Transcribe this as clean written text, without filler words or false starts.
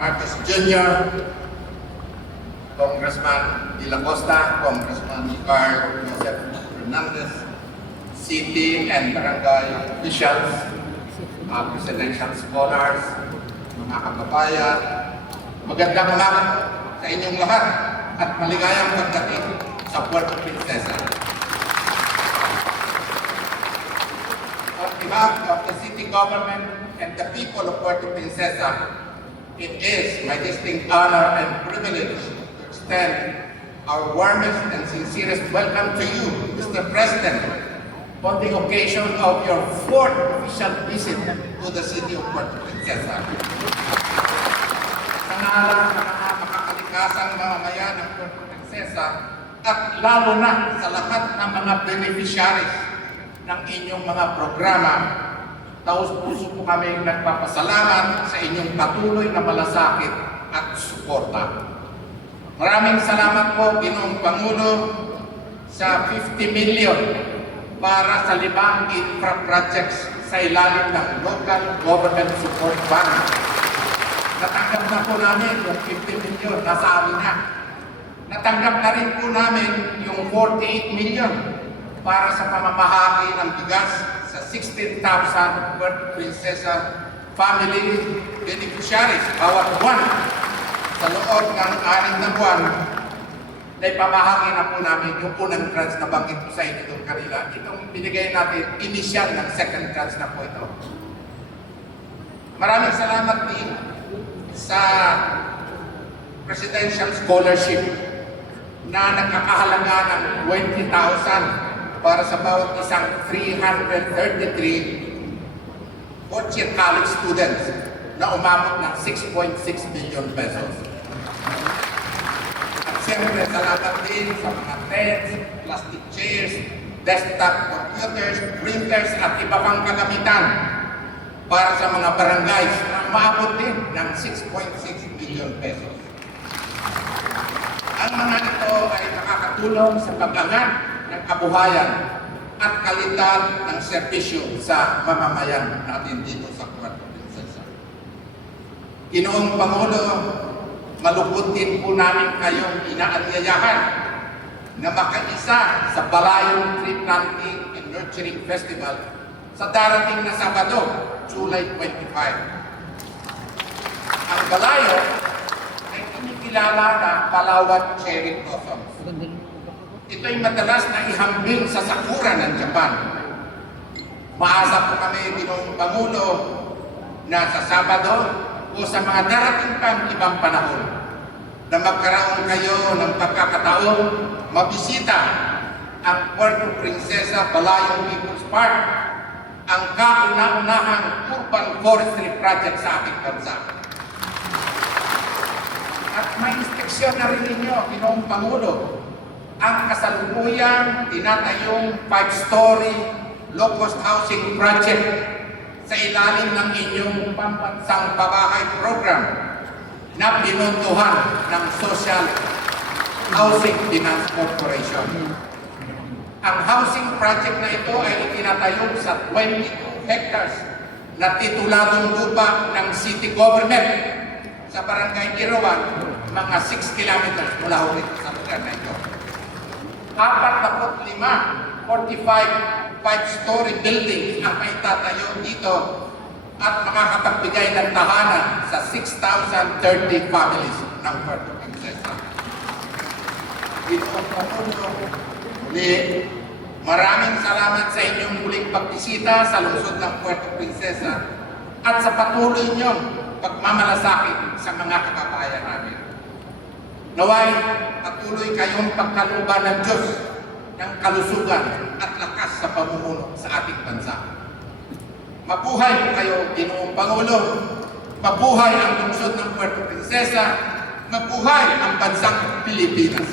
Marcos Jr., Congressman De La Costa, Congressman Carl Joseph Fernandez, city and barangay officials, presidential scholars, mga kababayan, magandang umaga sa inyong lahat at maligayang pagdating sa Puerto Princesa. On behalf of the city government and the people of Puerto Princesa, it is my distinct honor and privilege to extend our warmest and sincerest welcome to you, Mr. President, on the occasion of your fourth official visit to the city of Puerto Princesa. Sa ngalan ng mga makakalikasang mamamayan ng Puerto Princesa at lalo na sa lahat ng mga beneficiaries ng inyong mga programa, taos-puso po kami nagpapasalamat sa inyong patuloy na malasakit at suporta. Maraming salamat po, Ginoong Pangulo, sa 50 million para sa 5 infra projects sa ilalim ng Local Government Support Fund. Natanggap na po namin yung 50 million, nasa amin na. Natanggap na rin po namin yung 48 million para sa pamamahagi ng bigas sa 16,000 Puerto Princesa family beneficiaries bawat buwan. Sa loob ng 6 na buwan, na ipamahagi na po namin yung unang tranche na banggit po sa inyo doon kanila. Itong binigay natin, initial ng second tranche na po ito. Maraming salamat din sa presidential scholarship na nagkakahalaga ng 20,000 para sa bawat isang 333 fourth-year college students na umabot ng 6.6 billion pesos. At siyempre, salamat din sa mga tents, plastic chairs, desktop computers, printers at iba pang kagamitan para sa mga barangays na umabot din ng 6.6 billion pesos. Ang mga ito ay nakakatulong sa pag-angat ng kabuhayan at kalidad ng serbisyo sa mamamayan natin dito sa Puerto Princesa. Ginoong Pangulo, malugod din po namin kayong inaanyayahan na makaisa sa Balayong Tree Planting and Nurturing Festival sa darating na Sabado, July 25. Ang Balayo ay kinikilala na Palawan Cherry Blossoms. Ito ay madalas na ihambing sa sakura ng Japan. Maasa po kami, Ginoong Pangulo, na sa Sabado o sa mga darating pang ibang panahon na magkaroon kayo ng pagkakataon mabisita ang Puerto Princesa Balayong People's Park, ang kauna-unahang urban forestry project sa ating bansa. At may inspeksyon na rin ninyo, Ginoong Pangulo, ang kasalukuyang tinatayong 5-story low-cost housing project sa ilalim ng inyong pambansang pabahay program na pinuntuhan ng Social Housing Finance Corporation. Ang housing project na ito ay itinatayo sa 22 hectares na tituladong lupa ng city government sa Barangay Irawan, mga 6 kilometers mula rito sa lugar na ito. 45 5-story buildings ang maitatayo dito at makakapagbigay ng tahanan sa 6,030 families ng Puerto Princesa. Maraming salamat sa inyong muling pagbisita sa lungsod ng Puerto Princesa at sa patuloy niyong pagmamalasakit sa mga kababayan namin. Naway, patuloy kayong pagkalooban ng Diyos ng kalusugan at lakas sa pamumuno sa ating bansa. Mabuhay po kayo, Ginoong Pangulo. Mabuhay ang lungsod ng Puerto Princesa. Mabuhay ang bansang Pilipinas.